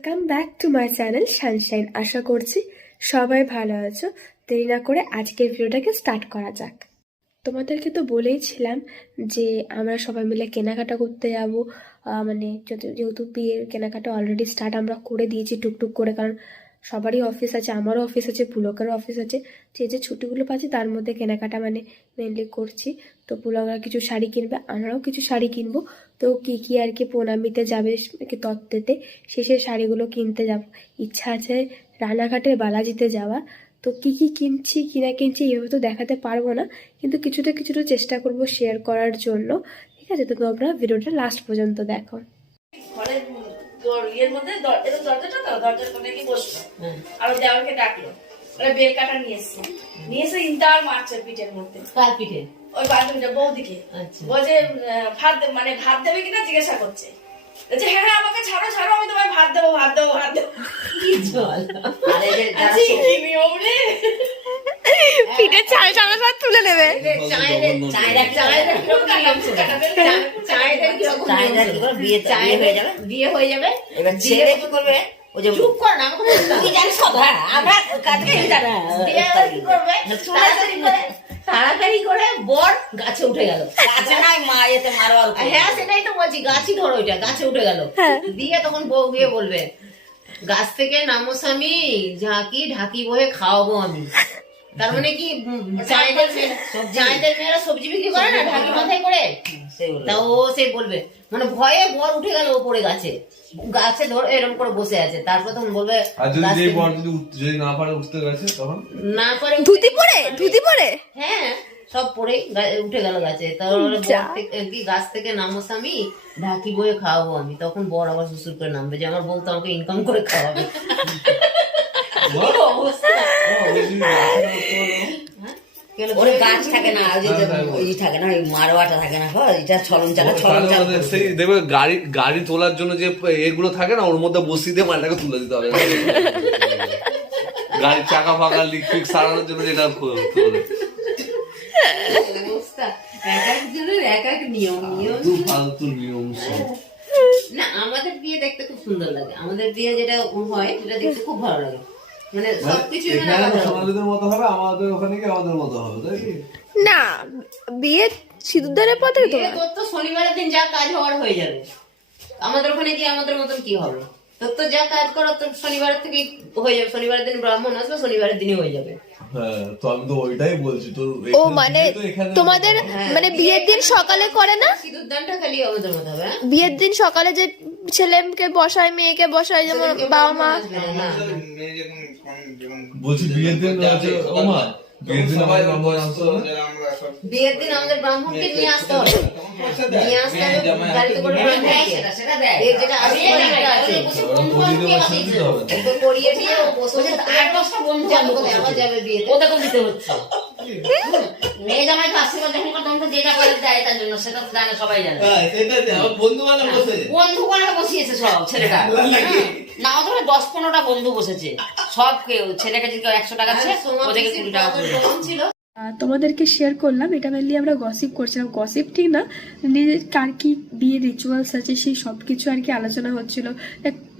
Welcome back to my channel Sunshine. আশা করছি সবাই ভালো আছো। দেরি না করে আজকের ভিডিওটাকে স্টার্ট করা যাক। তোমাদেরকে তো বলেইছিলাম যে আমরা সবাই মিলে কেনাকাটা করতে যাব। মানে যেহেতু বিয়ের কেনাকাটা অলরেডি স্টার্ট আমরা করে দিয়েছি টুকটুক করে, কারণ সবারই অফিস আছে, আমারও অফিস আছে, পুলকেরও অফিস আছে। যে ছুটিগুলো পাচ্ছি তার মধ্যে কেনাকাটা মানে মেনলি করছি। তো পুলকরা কিছু শাড়ি কিনবে, আমরাও কিছু শাড়ি কিনবো। তো কি কি আর কি প্রণামীতে যাবে কি তত্ত্বেতে, শেষে শাড়িগুলো কিনতে যাব। ইচ্ছা আছে রানাঘাটের বালাজিতে যাওয়া। তো কি কি কিনছি কি না কিনছি এভাবে তো দেখাতে পারবো না, কিন্তু কিছুটা কিছুটা চেষ্টা করব শেয়ার করার জন্য। ঠিক আছে, তো তোমরা ভিডিওটা লাস্ট পর্যন্ত দেখো। ইয়ের মধ্যে দরজাটা তো দরজার কোণে কি বসলো আর দেওয়ালকে ডাকলো, ওরা বেল কাটা নিয়ে এসে ইন্টার মারছে পিঠের মধ্যে। কার পিঠে? ওই বান্ধবীটা বৌদিকে বলছে ভাত দেবে কিনা জিজ্ঞাসা করছে। বলছে হ্যাঁ হ্যাঁ আমাকে ছাড়ো ছাড়ো, আমি তোমায় ভাত দেবো ভাত দেবো ভাত দেবো। কি জল! কি নিয়ম রে, পিঠে চাল চাল তুলে নেবে। বিয়ে হয়ে যাবে, এবার ছেলে কি করবে? চুপ কর না, তুই জানিস সব। আমরা কি করবে? তাড়াতাড়ি করে বর গাছে উঠে গেল। গাছে নাই মা এতে মারোয়ার। হ্যাঁ সেটাই তো বলছি, গাছই ধরো, ওইটা গাছে উঠে গেল। দিয়ে তখন বউ গিয়ে বলবে, গাছ থেকে নামো স্বামী, ঝাঁকি ঢাকি বহে খাওয়াবো আমি। তার মানে কি জায়েদের মেয়েরা সবজি বিক্রি করে না ঢাকি মাথায় করে, তা ও সে বলবে, মানে ভয়ে বর উঠে গেল ওপরে গাছে, গাছে ধরে এরকম করে বসে আছে। তারপর তখন বলবে, না পারে উঠতে গেছে তখন না পারে ধুতি পরে হ্যাঁ সব পরে উঠে গেল গাছে। তারপরে গাছ থেকে নামো স্বামী, ঢাকি বয়ে খাওয়াবো আমি। তখন বর আবার শ্বশুর করে নামবে যে আমার বউ তো আমাকে ইনকাম করে খাওয়াবে। ওরে গাছ থাকে না, ওই থাকে না, ওই মারোয়াটা থাকে না, এটা ছলন চালা সেই দেখবে গাড়ি তোলার জন্য যে এগুলো থাকে না, ওর মধ্যে বসিয়ে দিয়ে মালটাকে তুলে দিতে হবে। গাড়ির চাকা ফাঁকা লিক ফিক সারানোর জন্য যেটা অবস্থা। এক একজনের এক এক নিয়ম ফালতু নিয়ম। না আমাদের বিয়ে দেখতে খুব সুন্দর লাগে, আমাদের বিয়ে যেটা হয় সেটা দেখতে খুব ভালো লাগে। মানে সবকিছু সোনালীদের মতো হবে, আমাদের ওখানে কি আমাদের মতো হবে, তাই কি? না, বিয়ে সিঁদুরদানের পথে তো শনিবারের দিন যা কাজ হওয়ার হয়ে যাবে। আমাদের ওখানে কি আমাদের মতন কি হবে? তোর তো যা কাজ করার তোর শনিবারের থেকে হয়ে যাবে। শনিবারের দিন ব্রাহ্মণ আসবে, শনিবারের দিনই হয়ে যাবে। হ্যাঁ, তো আমি তো ওইটাই বলছি তোর। ও মানে তোমাদের মানে বিয়ের দিন সকালে করে না? সিঁদুরদানটা খালি আমাদের মতো হবে। বিয়ের দিন সকালে যে ছেলেকে বসায় মেয়েকে বসায়, যেমন বাবা মা। বলছি বিয়ের দিন ওমা, বিয়ের দিন আমাদের ব্রাহ্মণ আসতে হবে। বিয়ের দিন আমাদের ব্রাহ্মণকে নিয়ে আসতে হবে, নিয়ে আসতে হবে গাড়িতে করে যেটা আসবে করিয়ে দিয়ে আবার যাবে বিয়ে। ও তখন দিতে হচ্ছে মেয়ে জামাই তো আশীর্বাদ যখন তখন তো যেটা করে দেয় তার জন্য, সেটা জানে সবাই জানে। বন্ধু বান্ধব বসিয়েছে সব ছেলেটা, না ধরে 10-15টা বন্ধু বসেছে সব। কেউ ছেলেকে যদি 100 টাকা ছিল ওদেরকে 20 টাকা ছিল। তোমাদেরকে শেয়ার করলাম, এটা মেনলি আমরা গসিপ করছিলাম। গসিপ ঠিক না, নিজের কার কি বিয়ের রিচুয়ালস আছে সেই সব কিছু আর কি আলোচনা হচ্ছিল।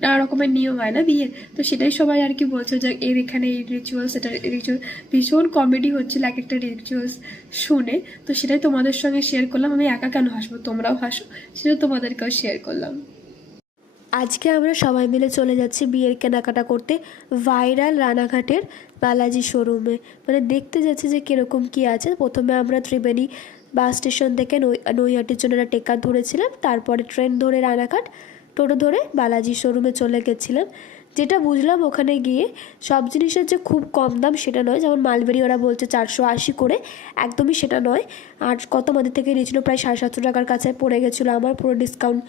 নানা রকমের নিয়ম হয় না বিয়ের, তো সেটাই সবাই আর কি বলছে যে এর এখানে এই রিচুয়ালস, এটা রিচুয়াল। ভীষণ কমেডি হচ্ছিল এক একটা রিচুয়ালস শুনে, তো সেটাই তোমাদের সঙ্গে শেয়ার করলাম। আমি একা কেন হাসবো, তোমরাও হাসো, সেটা তোমাদেরকেও শেয়ার করলাম। আজকে আমরা সবাই মিলে চলে যাচ্ছি বিয়ের কেনাকাটা করতে ভাইরাল রানাঘাটের বালাজি শোরুমে। মানে দেখতে যাচ্ছি যে কীরকম কী আছে। প্রথমে আমরা ত্রিবেণী বাস স্টেশন থেকে নৈহাটির জন্য একটা টেকার ধরেছিলাম, তারপরে ট্রেন ধরে রানাঘাট, টোটো ধরে বালাজি শোরুমে চলে গেছিলাম। যেটা বুঝলাম ওখানে গিয়ে সব জিনিসের যে খুব কম দাম সেটা নয়, যেমন মালবেরি ওরা বলছে 480 করে, একদমই সেটা নয়। আর কত আমাদের থেকে নিয়েছিল, প্রায় 750 টাকার কাছে পড়ে গেছিলো আমার, পুরো ডিসকাউন্ট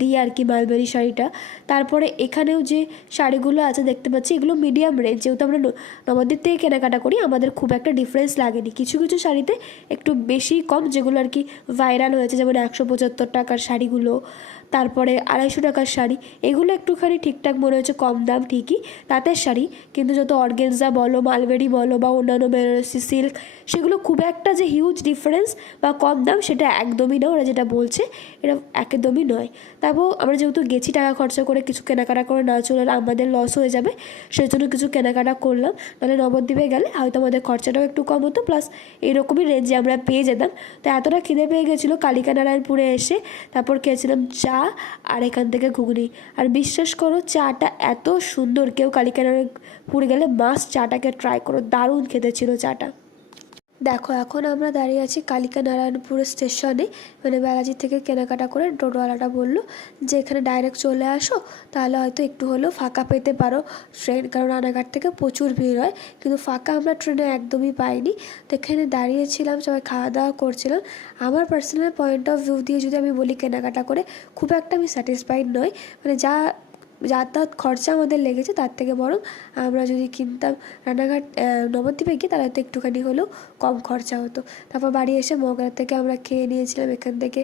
দিয়ে আর কি মালবেরি শাড়িটা। তারপরে এখানেও যে শাড়িগুলো আছে দেখতে পাচ্ছি, এগুলো মিডিয়াম রেঞ্জ। যেহেতু আমরা নবদ্বীপ থেকে কেনাকাটা করি, আমাদের খুব একটা ডিফারেন্স লাগেনি। কিছু কিছু শাড়িতে একটু বেশি কম, যেগুলো আর কি ভাইরাল হয়েছে, যেমন 175 টাকার শাড়িগুলো, তারপরে 250 টাকার শাড়ি, এগুলো একটুখানি ঠিকঠাক মনে হচ্ছে কম দাম ঠিকই তাঁতের শাড়ি, কিন্তু যত অর্গেনজা বলো, মালবেরি বলো বা অন্যান্য বেনারসি সিল্ক, সেগুলো খুব একটা যে হিউজ ডিফারেন্স বা কম দাম সেটা একদমই না, ওরা যেটা বলছে এটা একদমই নয়। তারপর আমরা যেহেতু গেছি টাকা খরচা করে, কিছু কেনাকাটা করে না চলে এলে আমাদের লস হয়ে যাবে, সেই জন্য কিছু কেনাকাটা করলাম। নাহলে নবদ্বীপে গেলে হয়তো আমাদের খরচাটাও একটু কম হতো, প্লাস এইরকমই রেঞ্জে আমরা পেয়ে যেতাম। তো এতটা খিদে পেয়ে গেছিলো কালিকা নারায়ণপুরে এসে, তারপর খেয়েছিলাম চা আর এখান থেকে ঘুগনি। আর বিশ্বাস করো চাটা এত সুন্দর, কেউ কালিকা নারায়ণপুরে গেলে মাস্ট চাটাকে ট্রাই করো, দারুণ খেতে ছিল চাটা। দেখো এখন আমরা দাঁড়িয়ে আছি কালিকা নারায়ণপুর স্টেশনে, মানে বালাজি থেকে কেনাকাটা করে টোটোওয়ালাটা বললো যে এখানে ডাইরেক্ট চলে আসো, তাহলে হয়তো একটু হলেও ফাঁকা পেতে পারো ট্রেন, কারণ রানাঘাট থেকে প্রচুর ভিড় হয়, কিন্তু ফাঁকা আমরা ট্রেনে একদমই পাইনি। তো এখানে দাঁড়িয়েছিলাম, সবাই খাওয়া দাওয়া করছিলাম। আমার পার্সোনাল পয়েন্ট অফ ভিউ দিয়ে যদি আমি বলি কেনাকাটা করে খুব একটা আমি স্যাটিসফাইড নই, মানে যা যাতায়াত খরচা আমাদের লেগেছে তার থেকে বরং আমরা যদি কিনতাম রানাঘাট নবদ্বীপে গিয়ে তাহলে তো একটুখানি হলেও কম খরচা হতো। তারপর বাড়ি এসে মগরা থেকে আমরা খেয়ে নিয়েছিলাম এখান থেকে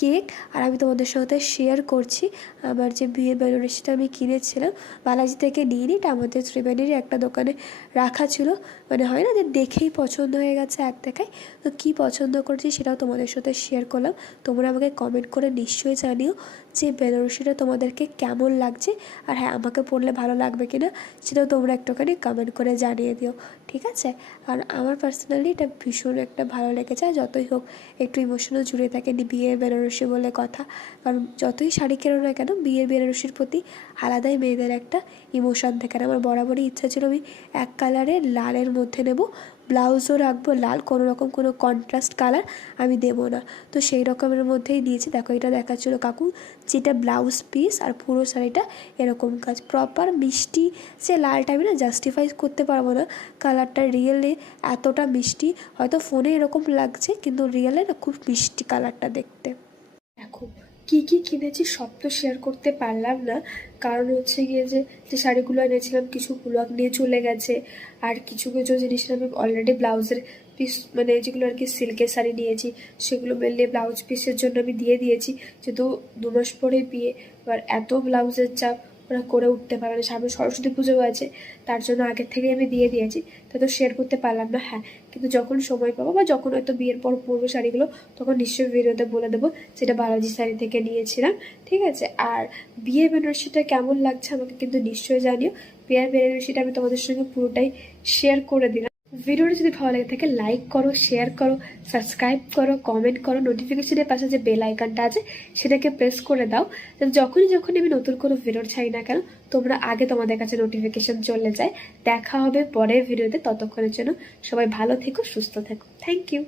কেক, আর আমি তোমাদের সাথে শেয়ার করছি আমার যে বিয়ের বেনারসিটা আমি কিনেছিলাম বালাজি থেকে নিয়ে নিই, এটা আমাদের ত্রিবেণীর একটা দোকানে রাখা ছিল, মানে হয় না যে দেখেই পছন্দ হয়ে গেছে এক দেখায়। তো কী পছন্দ করেছি সেটাও তোমাদের সাথে শেয়ার করলাম। তোমরা আমাকে কমেন্ট করে নিশ্চয়ই জানিও যে বেনারসিটা তোমাদেরকে কেমন লাগছে, আর হ্যাঁ আমাকে পরলে ভালো লাগবে কিনা সেটাও তোমরা একটুখানি কমেন্ট করে জানিয়ে দিও, ঠিক আছে? আর আমার পার্সোনালি এটা ভীষণ একটা ভালো লেগেছে, আর যতই হোক একটু ইমোশনাল জুড়ে থাকে বিয়ের বেনারসি বলে কথা, কারণ যতই শাড়ি কেনো না কেন বিয়ের বেনারসির প্রতি আলাদাই মেয়েদের একটা ইমোশন থাকে। আর আমার বরাবরই ইচ্ছা ছিল আমি এক কালারের লালের মধ্যে নেব, ব্লাউজও রাখবো লাল, কোনো রকম কোনো কন্ট্রাস্ট কালার আমি দেবো না, তো সেই রকমের মধ্যেই নিয়েছি। দেখো এটা দেখাচ্ছিলো কাকু, যেটা ব্লাউজ পিস আর পুরো শাড়িটা এরকম কাজ, প্রপার মিষ্টি। সে লালটা আমি না জাস্টিফাই করতে পারবো না, কালারটা রিয়েলে এতটা মিষ্টি, হয়তো ফোনে এরকম লাগছে কিন্তু রিয়েলে না খুব মিষ্টি কালারটা দেখতে। দেখো কী কী কিনেছি সব তো শেয়ার করতে পারলাম না, কারণ হচ্ছে গিয়ে যে শাড়িগুলো এনেছিলাম কিছু ব্লগ নিয়ে চলে গেছে, আর কিছু কিছু জিনিস আমি অলরেডি ব্লাউজের পিস, মানে যেগুলো আর কি সিল্কের শাড়ি নিয়েছি সেগুলো মেনলি ব্লাউজ পিসের জন্য আমি দিয়ে দিয়েছি, যেহেতু 2 মাস পরে বিয়ে, এবার এত ব্লাউজের চাপ ওরা করে উঠতে পারে না, সামনে সরস্বতী পুজো আছে তার জন্য আগের থেকে আমি দিয়ে দিয়েছি, তা তো শেয়ার করতে পারলাম না। হ্যাঁ কিন্তু যখন সময় পাবো বা যখন হয়তো বিয়ের পর পরবো শাড়িগুলো তখন নিশ্চয়ই ভিডিওতে বলে দেবো যেটা বালাজি শাড়ি থেকে নিয়েছিলাম, ঠিক আছে? আর বিয়ের বেনারসিটা কেমন লাগছে আমাকে কিন্তু নিশ্চয়ই জানিও, বিয়ের বেনারসিটা আমি তোমাদের সঙ্গে পুরোটাই শেয়ার করে দিলাম। ভিডিওটা যদি ভালো লাগে থাকে লাইক করো, শেয়ার করো, সাবস্ক্রাইব করো, কমেন্ট করো, নোটিফিকেশনের পাশে যে বেল আইকনটা আছে সেটাকে প্রেস করে দাও, যখনই আমি নতুন কোনো ভিডিও ছাড়ি না কেন তোমরা আগে তোমাদের কাছে নোটিফিকেশন চলে যায়। দেখা হবে পরের ভিডিওতে, ততক্ষণের জন্য সবাই ভালো থেকো, সুস্থ থেকো, থ্যাংক ইউ।